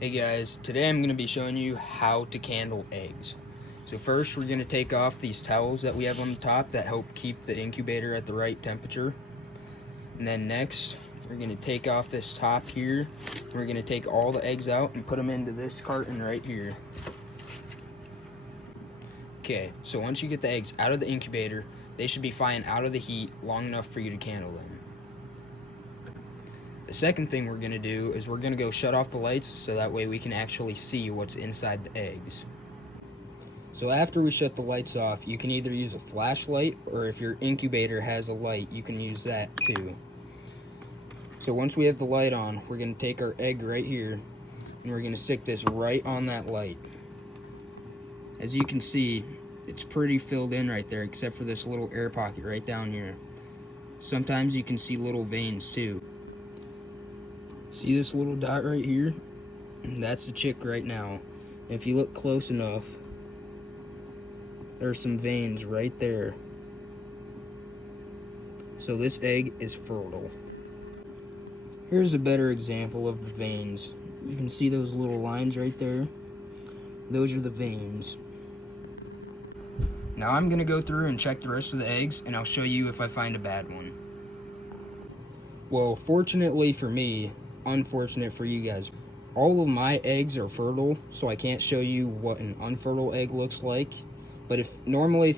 Hey guys, today I'm going to be showing you how to candle eggs. So first we're going to take off these towels that we have on the top that help keep the incubator at the right temperature. And then next we're going to take off this top here. And we're going to take all the eggs out and put them into this carton right here. Okay, so once you get the eggs out of the incubator, they should be fine out of the heat long enough for you to candle them. The second thing we're going to do is we're going to go shut off the lights so that way we can actually see what's inside the eggs. So after we shut the lights off, you can either use a flashlight, or if your incubator has a light, you can use that too. So once we have the light on, we're going to take our egg right here and we're going to stick this right on that light. As you can see, it's pretty filled in right there except for this little air pocket right down here. Sometimes you can see little veins too. See this little dot right here? That's the chick right now. If you look close enough, there's some veins right there. So this egg is fertile. Here's a better example of the veins. You can see those little lines right there. Those are the veins. Now I'm gonna go through and check the rest of the eggs, and I'll show you if I find a bad one. Well, fortunately for me, unfortunate for you guys, all of my eggs are fertile, so I can't show you what an unfertile egg looks like. But if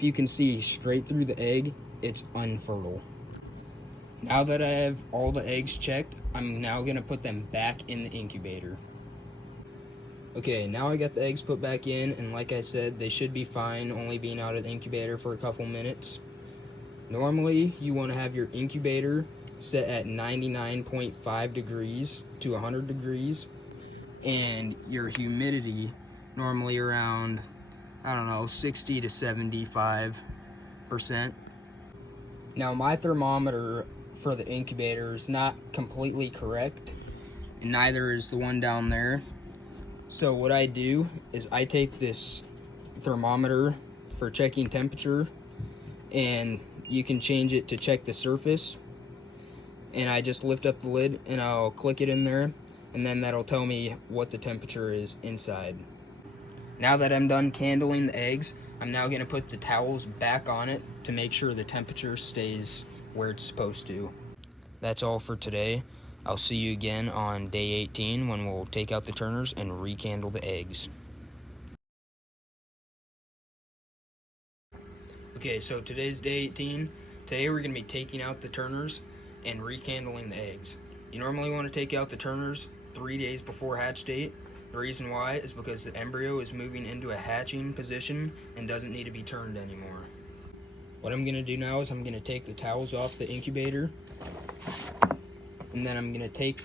you can see straight through the egg, it's unfertile. Now that I have all the eggs checked, I'm now gonna put them back in the incubator. Okay, now I got the eggs put back in, and like I said, they should be fine, only being out of the incubator for a couple minutes. Normally, you want to have your incubator set at 99.5 degrees to 100 degrees, and your humidity normally around, 60 to 75%. Now, my thermometer for the incubator is not completely correct, and neither is the one down there. So what I do is I take this thermometer for checking temperature, and you can change it to check the surface, and I just lift up the lid and I'll click it in there, and then that'll tell me what the temperature is inside. Now that I'm done candling the eggs, I'm now going to put the towels back on it to make sure the temperature stays where it's supposed to. That's all for today. I'll see you again on day 18 when we'll take out the turners and recandle the eggs. Okay, so today's day 18. Today we're going to be taking out the turners and recandling the eggs. You normally want to take out the turners 3 days before hatch date. The reason why is because the embryo is moving into a hatching position and doesn't need to be turned anymore. What I'm going to do now is I'm going to take the towels off the incubator, and then I'm going to take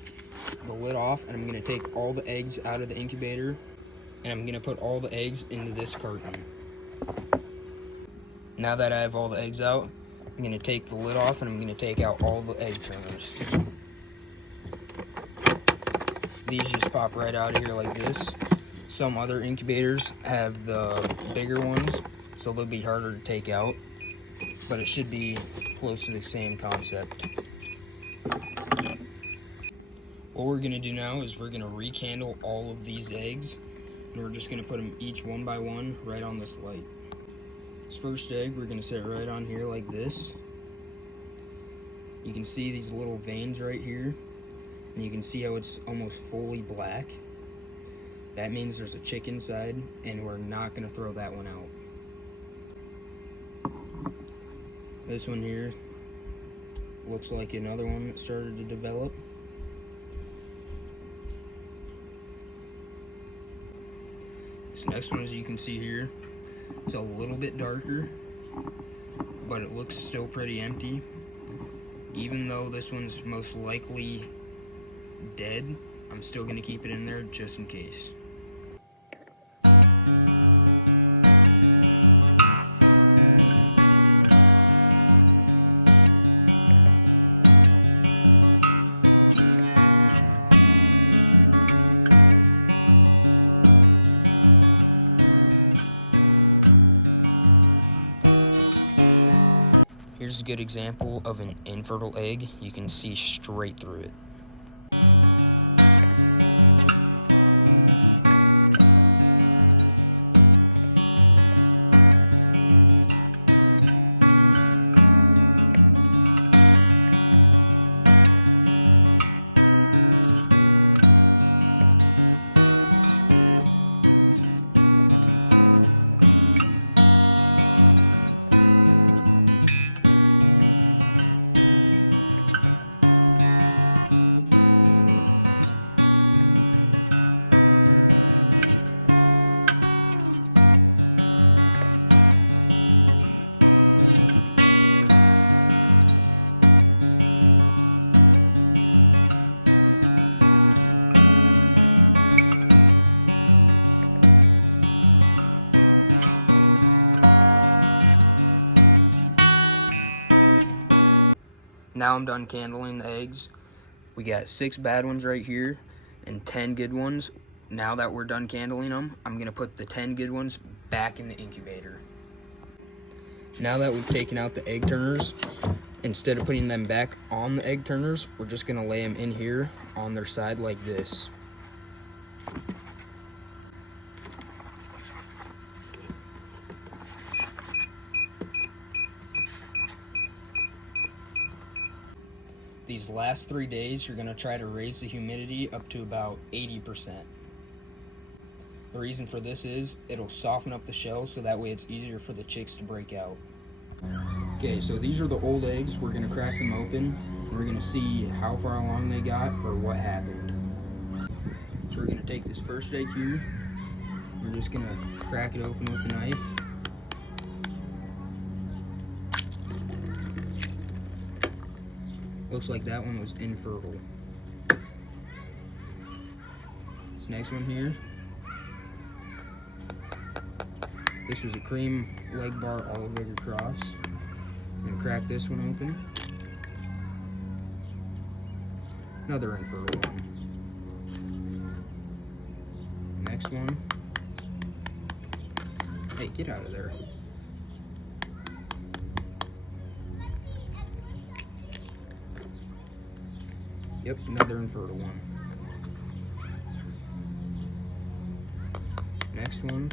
the lid off, and I'm going to take all the eggs out of the incubator, and I'm going to put all the eggs into this carton. Now that I have all the eggs out, I'm going to take the lid off, and I'm going to take out all the egg turners. These just pop right out of here like this. Some other incubators have the bigger ones, so they'll be harder to take out, but it should be close to the same concept. What we're going to do now is we're going to recandle all of these eggs, and we're just going to put them each one by one right on this light. This first egg we're going to set right on here like this. You can see these little veins right here, and you can see how it's almost fully black. That means there's a chick inside, and we're not going to throw that one out. This one here looks like another one that started to develop. This next one, as you can see here, it's a little bit darker, but it looks still pretty empty. Even though this one's most likely dead, I'm still going to keep it in there just in case. Here's a good example of an infertile egg. You can see straight through it. now I'm done candling the eggs. We got 6 bad ones right here and 10 good ones. Now that we're done candling them, I'm gonna put the 10 good ones back in the incubator. Now that we've taken out the egg turners, instead of putting them back on the egg turners, we're just gonna lay them in here on their side like this. These last 3 days, you're gonna try to raise the humidity up to about 80%. The reason for this is it'll soften up the shell so that way it's easier for the chicks to break out. Okay, so these are the old eggs. We're gonna crack them open. We're gonna see how far along they got or what happened. So we're gonna take this first egg here. We're just gonna crack it open with a knife. Looks like that one was infertile. This next one here. This was a cream leg bar olive egg cross. I'm gonna crack this one open. Another infertile one. Next one. Hey, get out of there. Yep, another infertile one. Next one.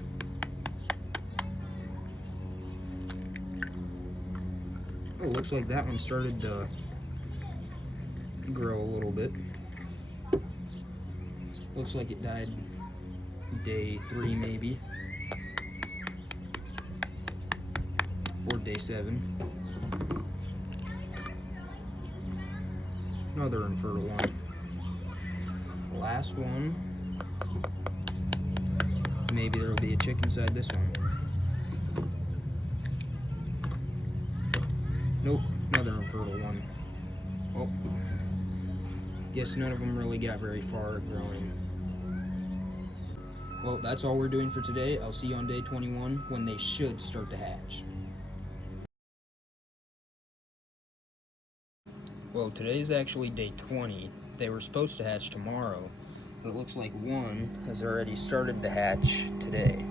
Oh, looks like that one started to grow a little bit. Looks like it died day 3 maybe. Or day 7. Another infertile one. Last one. Maybe there will be a chick inside this one. Nope, another infertile one. Oh, guess none of them really got very far growing. Well, that's all we're doing for today. I'll see you on day 21 when they should start to hatch. Well, today's actually day 20. They were supposed to hatch tomorrow, but it looks like one has already started to hatch today.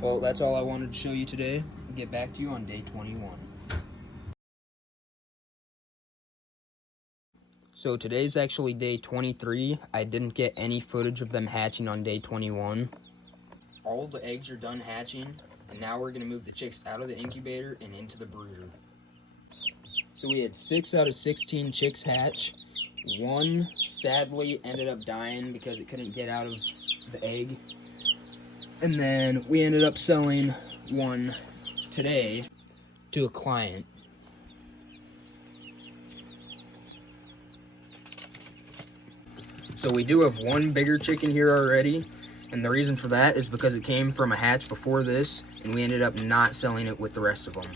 Well, that's all I wanted to show you today. I'll get back to you on day 21. So today's actually day 23. I didn't get any footage of them hatching on day 21. All the eggs are done hatching, and now we're gonna move the chicks out of the incubator and into the brooder. So we had 6 out of 16 chicks hatch. One sadly ended up dying because it couldn't get out of the egg. And then we ended up selling one today to a client. So we do have one bigger chicken here already, and the reason for that is because it came from a hatch before this, and we ended up not selling it with the rest of them.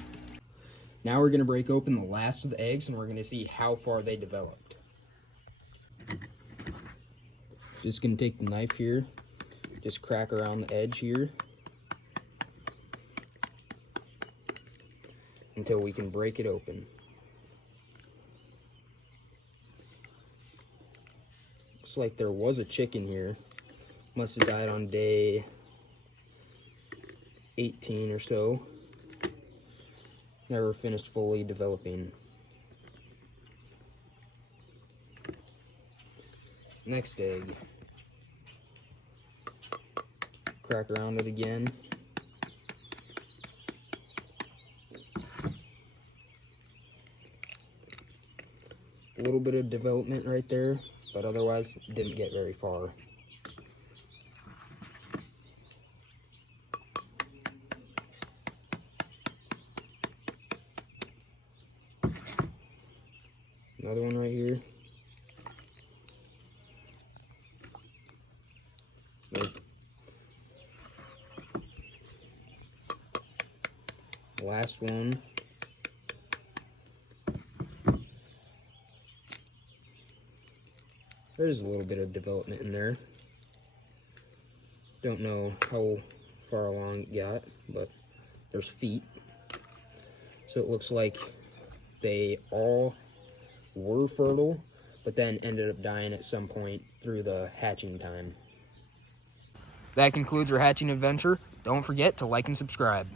Now we're gonna break open the last of the eggs, and we're gonna see how far they developed. Just gonna take the knife here, just crack around the edge here until we can break it open. Looks like there was a chicken here. Must have died on day 18 or so. Never finished fully developing. Next egg. Crack around it again. A little bit of development right there, but otherwise didn't get very far. Another one right here. Nope. Last one. There's a little bit of development in there. Don't know how far along it got, but there's feet. So it looks like they all were fertile, but then ended up dying at some point through the hatching time. That concludes our hatching adventure. Don't forget to like and subscribe.